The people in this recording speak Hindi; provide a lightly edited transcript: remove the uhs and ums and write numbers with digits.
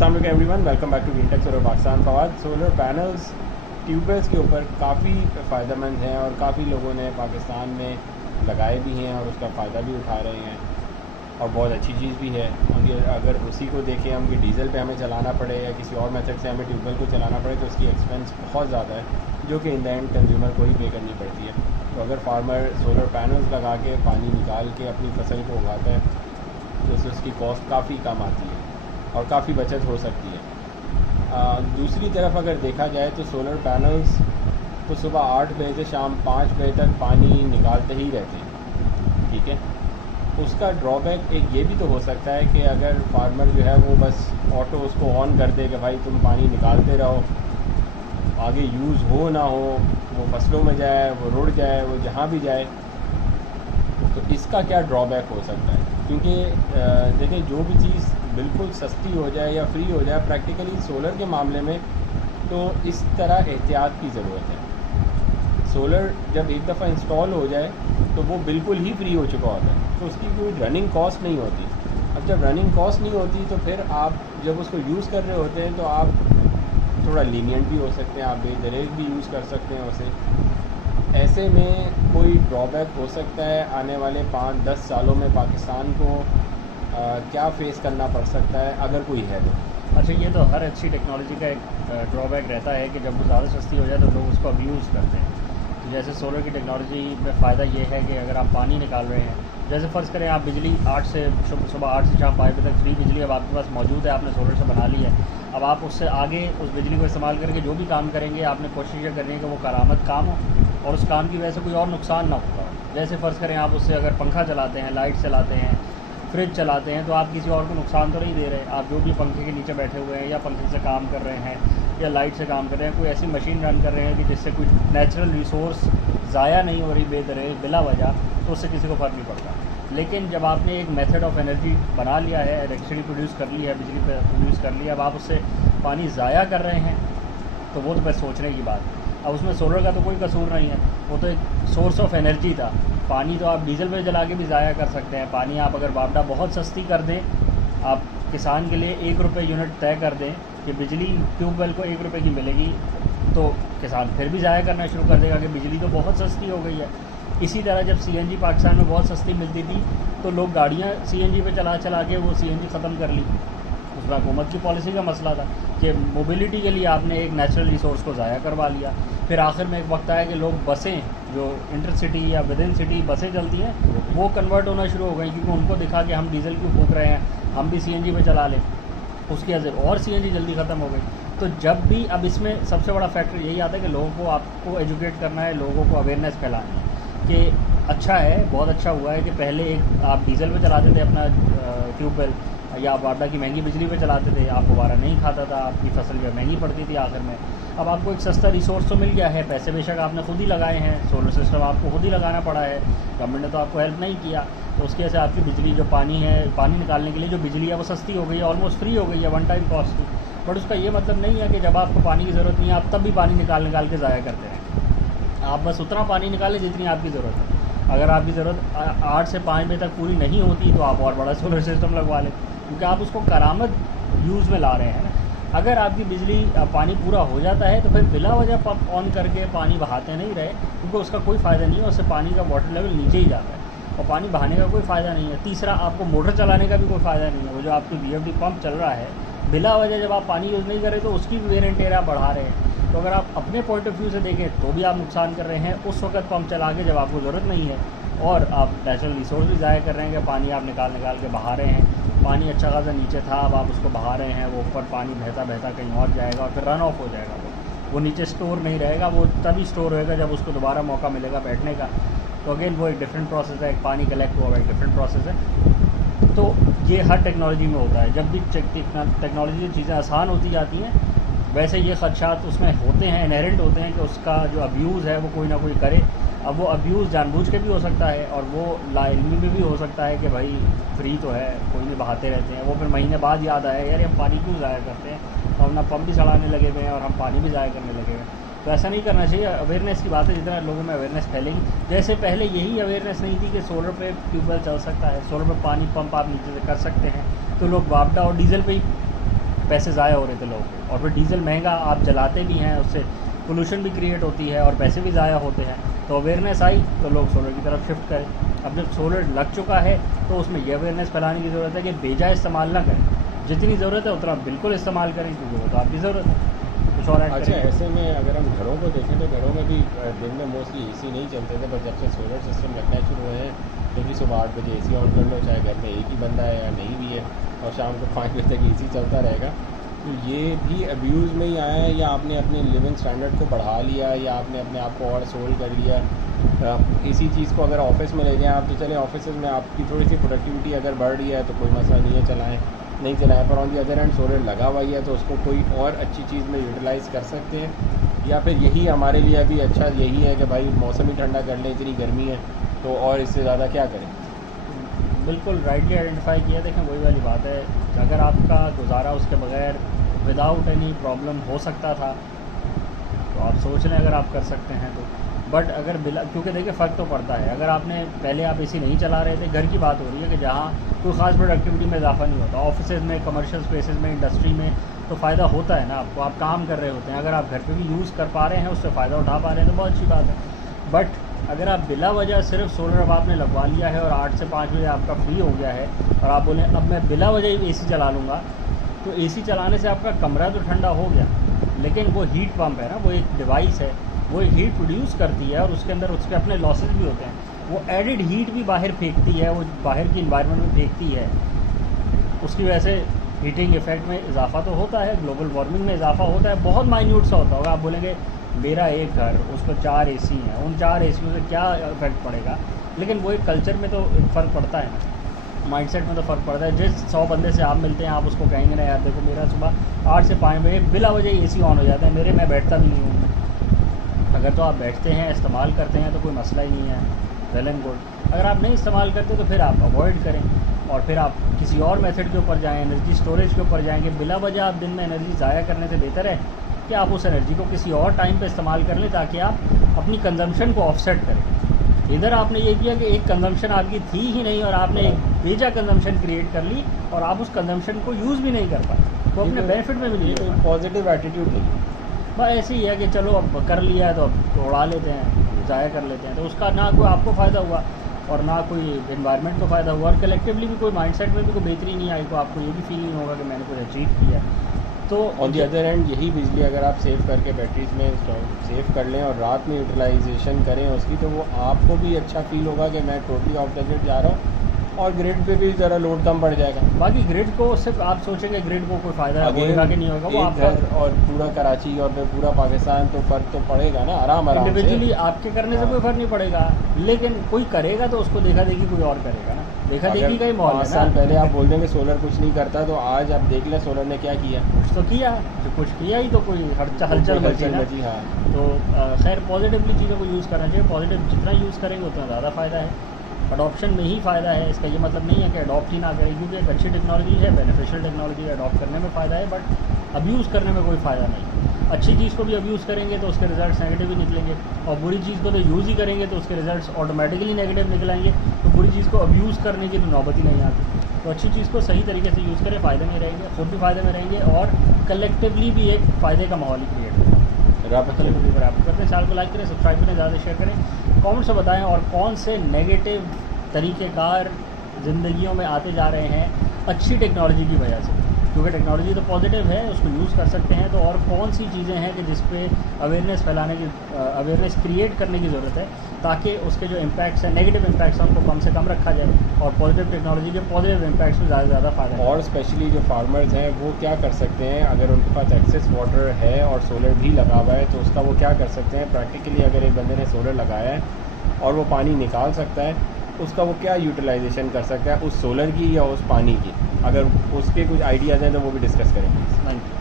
अस्सलाम everyone, welcome back to GreenTech Solar Pakistan. Fawad, solar panels tubewells के ऊपर काफ़ी फ़ायदेमंद हैं और काफ़ी लोगों ने पाकिस्तान में लगाए भी हैं और उसका फ़ायदा भी उठा रहे हैं और बहुत अच्छी चीज़ भी है। हम ये अगर उसी को देखें हम कि डीज़ल पे हमें चलाना पड़े या किसी और मेथड से हमें ट्यूबवेल को चलाना पड़े तो उसकी एक्सपेंस बहुत ज़्यादा है, जो कि इन द एंड कंज्यूमर को ही पे करनी पड़ती है। तो अगर फार्मर सोलर पैनल्स लगा के पानी निकाल के अपनी फसल को उगाता है तो उससे उसकी कॉस्ट काफ़ी कम आती है और काफ़ी बचत हो सकती है। दूसरी तरफ अगर देखा जाए तो सोलर पैनल्स तो सुबह 8 बजे से शाम 5 बजे तक पानी निकालते ही रहते हैं, ठीक है। उसका ड्रॉबैक एक ये भी तो हो सकता है कि अगर फार्मर जो है वो बस ऑटो उसको ऑन कर दे कि भाई तुम पानी निकालते रहो, आगे यूज़ हो ना हो, वो फसलों में जाए, वो रुड़ जाए, वो जहाँ भी जाए, तो इसका क्या ड्रॉबैक हो सकता है? क्योंकि देखें, जो भी चीज़ बिल्कुल सस्ती हो जाए या फ्री हो जाए, प्रैक्टिकली सोलर के मामले में तो इस तरह एहतियात की ज़रूरत है। सोलर जब एक दफ़ा इंस्टॉल हो जाए तो वो बिल्कुल ही फ्री हो चुका होता है, तो उसकी कोई रनिंग कॉस्ट नहीं होती। अब जब रनिंग कॉस्ट नहीं होती तो फिर आप जब उसको यूज़ कर रहे होते हैं तो आप थोड़ा लीनियंट भी हो सकते हैं, आप बेदरेक भी यूज़ कर सकते हैं उसे। ऐसे में कोई ड्रॉबैक हो सकता है आने वाले 5-10 सालों में पाकिस्तान को क्या फ़ेस करना पड़ सकता है अगर कोई है तो? अच्छा, ये तो हर अच्छी टेक्नोलॉजी का एक ड्रॉबैक रहता है कि जब वो ज़्यादा सस्ती हो जाए तो लोग उसको अब्यूज़ करते हैं। तो जैसे सोलर की टेक्नोलॉजी में फ़ायदा ये है कि अगर आप पानी निकाल रहे हैं, जैसे फ़र्ज़ करें आप बिजली 8 से सुबह 8 से शाम 5 बजे तक फ्री बिजली अब आपके पास मौजूद है, आपने सोलर से बना ली है। अब आप उससे आगे उस बिजली को इस्तेमाल करके जो भी काम करेंगे, आपने कोशिश ये करनी है कि वो करामत काम हो और उस काम की वजह से कोई और नुकसान ना होता हो। जैसे फ़र्ज़ करें आप उससे अगर पंखा चलाते हैं, लाइट चलाते हैं, फ्रिज चलाते हैं, तो आप किसी और को नुकसान तो नहीं दे रहे। आप जो भी पंखे के नीचे बैठे हुए हैं या पंखे से काम कर रहे हैं या लाइट से काम कर रहे हैं, कोई ऐसी मशीन रन कर रहे हैं कि जिससे कोई नेचुरल रिसोर्स ज़ाया नहीं हो रही बेदरे बिला वजह, तो उससे किसी को फ़र्क नहीं पड़ता। लेकिन जब आपने एक मेथड ऑफ एनर्जी बना लिया है, इलेक्ट्रिसिटी प्रोड्यूस कर ली है, बिजली प्रोड्यूस कर ली है, अब आप उससे पानी ज़ाया कर रहे हैं, तो वो तो बस सोचने की बात है। अब उसमें सोलर का तो कोई कसूर नहीं है, वो तो एक सोर्स ऑफ एनर्जी था। पानी तो आप डीजल पे जला के भी ज़ाया कर सकते हैं। पानी आप अगर बावड़ा बहुत सस्ती कर दें, आप किसान के लिए 1 रुपये यूनिट तय कर दें कि बिजली ट्यूबवेल को 1 रुपये की मिलेगी, तो किसान फिर भी ज़ाया करना शुरू कर देगा कि बिजली तो बहुत सस्ती हो गई है। इसी तरह जब सीएनजी पाकिस्तान में बहुत सस्ती मिलती थी तो लोग गाड़ियाँ सीएनजी पे चला चला के वो सीएनजी ख़त्म कर ली। उसमें हुकूमत की पॉलिसी का मसला था कि मोबिलिटी के लिए आपने एक नेचुरल रिसोर्स को ज़ाया करवा लिया। फिर आखिर में एक वक्त आया कि लोग बसें जो इंटर सिटी या विद इन सिटी बसें चलती हैं वो कन्वर्ट होना शुरू हो गई, क्योंकि उनको दिखा कि हम डीजल क्यों फूक रहे हैं, हम भी सीएनजी पे चला लें। उसकी वजह से और सीएनजी जल्दी ख़त्म हो गई। तो जब भी अब इसमें सबसे बड़ा फैक्टर यही आता है कि लोगों को आपको एजुकेट करना है, लोगों को अवेयरनेस फैलानी है कि अच्छा है, बहुत अच्छा हुआ है कि पहले एक आप डीजल पे चलाते थे अपना ट्यूबवेल या आप वाडा की महंगी बिजली पे चलाते थे, आपको वारा नहीं खाता था, आपकी फसल जो महंगी पड़ती थी आखिर में। अब आपको एक सस्ता रिसोर्स तो मिल गया है, पैसे बेशक आपने खुद ही लगाए हैं, सोलर सिस्टम आपको खुद ही लगाना पड़ा है, गवर्नमेंट ने तो आपको हेल्प नहीं किया। तो उसकी वजह से आपकी बिजली जो पानी है, पानी निकालने के लिए जो बिजली है वो सस्ती हो गई है, ऑलमोस्ट फ्री हो गई है, वन टाइम कॉस्ट की। बट उसका ये मतलब नहीं है कि जब आपको पानी की ज़रूरत नहीं है आप तब भी पानी निकाल के ज़ाया करते रहें। आप बस उतना पानी निकालें जितनी आपकी ज़रूरत है। अगर आपकी ज़रूरत 8 से 5 बजे तक पूरी नहीं होती तो आप और बड़ा सोलर सिस्टम लगवा लें, क्योंकि आप उसको करामत यूज़ में ला रहे हैं ना। अगर आपकी बिजली पानी पूरा हो जाता है तो फिर बिला वजह पंप ऑन करके पानी बहाते नहीं रहे, क्योंकि उसका कोई फ़ायदा नहीं है, उससे पानी का वाटर लेवल नीचे ही जाता है और पानी बहाने का कोई फ़ायदा नहीं है। तीसरा, आपको मोटर चलाने का भी कोई फ़ायदा नहीं है। वो जो आपकी बीएफडी पंप चल रहा है बिला वजह जब आप पानी यूज़ नहीं कर रहे तो उसकी भी वेर एंड टेयर आप बढ़ा रहे हैं। तो अगर आप अपने पॉइंट ऑफ व्यू से देखें तो भी आप नुकसान कर रहे हैं उस वक्त पंप चला के जब आपको ज़रूरत नहीं है, और आप नेचुरल रिसोर्स भी ज़ाया कर रहे हैं कि पानी आप निकाल के बहा रहे हैं। पानी अच्छा खासा नीचे था, अब आप उसको बहा रहे हैं, वो ऊपर पानी बहता बहता कहीं और जाएगा और फिर रन ऑफ हो जाएगा। वो नीचे स्टोर नहीं रहेगा, वो तभी स्टोर होएगा जब उसको दोबारा मौका मिलेगा बैठने का। तो अगेन वो एक डिफरेंट प्रोसेस है, एक पानी कलेक्ट हुआ एक डिफरेंट प्रोसेस है। तो ये हर टेक्नोलॉजी में होता है। जब भी टेक्नोलॉजी की चीज़ें आसान होती जाती हैं, वैसे ये ख़दशात उसमें होते हैं, इनहेरेंट होते हैं कि उसका जो अब्यूज़ है वो कोई ना कोई करे। अब वो अब्यूज़ जानबूझ के भी हो सकता है और वो लाइलमी में भी हो सकता है कि भाई फ्री तो है, कोई नहीं बहाते रहते हैं। वो फिर महीने बाद याद आया यार हम पानी क्यों ज़ाया करते हैं, तो हम ना पंप भी चलाने लगे हुए हैं और हम पानी भी ज़ाया करने लगे हुए हैं। तो ऐसा नहीं करना चाहिए। अवेयरनेस की बात है, जितना लोगों में अवेयरनेस फैलेगी, जैसे पहले यही अवेयरनेस नहीं थी कि सोलर पे ट्यूबवेल चल सकता है, सोलर पे पानी पंप आप नीचे से कर सकते हैं, तो लोग वापडा और डीजल पे ही पैसे ज़ाया हो रहे थे लोगों के, और फिर डीज़ल महंगा, आप जलाते भी हैं, उससे पोल्यूशन भी क्रिएट होती है और पैसे भी ज़ाया होते हैं। तो अवेयरनेस आई तो लोग सोलर की तरफ शिफ्ट करें। अब जब सोलर लग चुका है तो उसमें यह अवेयरनेस फैलाने की ज़रूरत है कि बेजा इस्तेमाल ना करें, जितनी ज़रूरत है उतना बिल्कुल इस्तेमाल करें, क्योंकि वो तो आपकी ज़रूरत है। कुछ और ऐड अच्छा, करें? ऐसे में अगर हम घरों को देखें तो घरों में भी दिन में मोस्टली एसी नहीं चलते थे, पर जब से सोलर सिस्टम लगना शुरू हुए हैं तो भी सुबह 8 बजे एसी ऑन कर लो, चाहे घर में एक ही बंदा है या नहीं भी है, और शाम को 5 बजे तक एसी चलता रहेगा। तो ये भी अब्यूज़ में ही आया है, या आपने अपने लिविंग स्टैंडर्ड को बढ़ा लिया, या आपने अपने आप को और सोल्ड कर लिया। इसी चीज़ को अगर ऑफिस में ले जाएं आप, तो चले ऑफिस में आपकी थोड़ी सी प्रोडक्टिविटी अगर बढ़ रही है तो कोई मसला नहीं है, चलाएँ, नहीं चलाएं, पर on the other hand solar लगा हुआ ही है तो उसको कोई और अच्छी चीज़ में यूटिलाइज़ कर सकते हैं। या फिर यही हमारे लिए अभी अच्छा यही है कि भाई मौसम ही ठंडा कर लें, इतनी गर्मी है तो और इससे ज़्यादा क्या करें। बिल्कुल राइटली आइडेंटिफाई किया। देखें वही वाली बात है, अगर आपका गुजारा उसके बगैर विदाउट एनी प्रॉब्लम हो सकता था तो आप सोच लें अगर आप कर सकते हैं तो। बट अगर बिला, क्योंकि देखिए फ़र्क तो पड़ता है, अगर आपने पहले आप एसी नहीं चला रहे थे, घर की बात हो रही है कि जहाँ कोई ख़ास प्रोडक्टिविटी में इजाफा नहीं होता, ऑफिस में, कमर्शियल स्पेसेस में, इंडस्ट्री में तो फ़ायदा होता है ना आपको, आप काम कर रहे होते हैं, अगर आप घर पे भी यूज़ कर पा रहे हैं, उससे फ़ायदा उठा पा रहे हैं तो बहुत अच्छी बात है। बट अगर आप बिला वजह सिर्फ सोलर अब आपने लगवा लिया है और 8 से 5 बजे आपका फ्री हो गया है और आप बोलें अब मैं बिला वजह ही एसी चला लूँगा, तो एसी चलाने से आपका कमरा तो ठंडा हो गया, लेकिन वो हीट पंप है ना, वो एक डिवाइस है, वो एक हीट प्रोड्यूस करती है और उसके अंदर उसके अपने लॉसेस भी होते हैं, वो एडिड हीट भी बाहर फेंकती है, वो बाहर की इन्वायरमेंट में फेंकती है, उसकी वजह से हीटिंग इफेक्ट में इजाफा तो होता है, ग्लोबल वार्मिंग में इजाफा होता है, बहुत माइन्यूट सा होता होगा। आप बोलेंगे मेरा एक घर, उसको 4 एसी हैं, उन 4 एसियों से क्या इफेक्ट पड़ेगा, लेकिन वो एक कल्चर में तो फ़र्क पड़ता है ना, माइंडसेट में तो फ़र्क पड़ता है। जिस 100 बंदे से आप मिलते हैं आप उसको कहेंगे ना यार देखो मेरा सुबह 8 से 5 बजे बिला वजह एसी ऑन हो जाता है, मेरे मैं बैठता भी नहीं हूँ। अगर तो आप बैठते हैं, इस्तेमाल करते हैं तो कोई मसला ही नहीं है, वेल एंड गुड। अगर आप नहीं इस्तेमाल करते तो फिर आप अवॉइड करें और फिर आप किसी और मेथड के ऊपर जाएं, एनर्जी स्टोरेज के ऊपर जाएंगे। बिला वजह आप दिन में एनर्जी ज़ाया करने से बेहतर है कि आप उस एनर्जी को किसी और टाइम पे इस्तेमाल कर लें ताकि आप अपनी कंजम्पशन को ऑफसेट करें। इधर आपने ये किया कि एक कंजम्पशन आपकी थी ही नहीं और आपने एक बेजा कंजम्पशन क्रिएट कर ली और आप उस कंजम्पशन को यूज़ भी नहीं कर पाए, वो अपने बेनिफिट में भी नहीं कर पाए। पॉजिटिव एटीट्यूड नहीं, बस ऐसे ही है कि चलो अब कर लिया है तो अब उड़ा लेते हैं, ज़ाया कर लेते हैं, तो उसका ना कोई आपको फ़ायदा हुआ और ना कोई इन्वायरमेंट को फ़ायदा हुआ और कलेक्टिवली भी कोई माइंडसेट में भी कोई बेहतरी नहीं आई, तो आपको ये भी फील नहीं होगा कि मैंने कुछ अचीव किया। तो ऑन दी अदर एंड यही बिजली अगर आप सेव करके बैटरीज में सेव कर लें और रात में यूटिलाइजेशन करें उसकी, तो वो आपको भी अच्छा फील होगा कि मैं टोटली ऑफ द ग्रिड जा रहा हूँ और ग्रिड पे भी ज़रा लोड कम पड़ जाएगा। बाकी ग्रिड को सिर्फ आप सोचेंगे ग्रिड को कोई फ़ायदा होगा कि नहीं होगा, वो आपका और पूरा कराची और फिर पूरा पाकिस्तान तो फ़र्क तो पड़ेगा ना, आराम से इंडिविजुअली आपके करने से कोई फ़र्क नहीं पड़ेगा, लेकिन कोई करेगा तो उसको देखा देखी कोई और करेगा ना, देखा देखी का ही माहौल है ना। 5 साल पहले आप बोल देंगे सोलर कुछ नहीं करता, तो आज आप देख लें सोलर ने क्या किया, कुछ तो किया, जो कुछ किया ही तो कोई हलचल मची ना। हाँ, तो खैर पॉजिटिवली चीज़ों को यूज़ करना चाहिए, पॉजिटिव जितना यूज़ करेंगे उतना ज़्यादा फ़ायदा है, अडॉप्शन में ही फ़ायदा है। इसका ये मतलब नहीं है कि अडॉप्ट ही ना करें, क्योंकि एक अच्छी टेक्नोलॉजी है, बेनिफिशियल टेक्नोलॉजी है, अडॉप्ट करने में फ़ायदा है, बट अब्यूज़ करने में कोई फ़ायदा नहीं। अच्छी चीज़ को भी अब्यूज़ करेंगे तो उसके रिजल्ट्स नेगेटिव ही निकलेंगे और बुरी चीज़ को तो यूज़ ही करेंगे तो उसके रिजल्ट्स ऑटोमेटिकली नेगेटिव निकलेंगे, तो बुरी चीज़ को अब्यूज़ करने की तो नौबत ही नहीं आती। तो अच्छी चीज़ को सही तरीके से यूज़ करें, फ़ायदे में रहेंगे, खुद भी फ़ायदे में रहेंगे और कलेक्टिवली भी एक फ़ायदे का माहौल ही क्रिएट होगा। कलेक्टिवली बराबर करते हैं, चैनल को लाइक करें, सब्सक्राइब करें, ज़्यादा शेयर करें, कमेंट से बताएं और कौन से नेगेटिव तरीक़ेकार ज़िंदगियों में आते जा रहे हैं अच्छी टेक्नोलॉजी की वजह से, क्योंकि टेक्नोलॉजी तो पॉजिटिव है, उसको यूज़ कर सकते हैं। तो और कौन सी चीज़ें हैं कि जिस पे अवेयरनेस फैलाने की, अवेयरनेस क्रिएट करने की ज़रूरत है ताकि उसके जो इम्पैक्ट्स हैं, नेगेटिव इम्पैक्ट्स हैं, उनको कम से कम रखा जाए और पॉजिटिव टेक्नोलॉजी के पॉजिटिव इम्पैक्ट्स में ज़्यादा से ज़्यादा फ़ायदा। और स्पेशली जो फार्मर्स हैं वो क्या कर सकते हैं, अगर उनके पास एक्सेस वाटर है और सोलर भी लगा हुआ है तो उसका वो क्या कर सकते हैं प्रैक्टिकली। अगर एक बंदे ने सोलर लगाया है और वो पानी निकाल सकता है, उसका वो क्या यूटिलाइजेशन कर सकता है उस सोलर की या उस पानी की, अगर उसके कुछ आइडियाज़ हैं तो वो भी डिस्कस करेंगे। Thank you.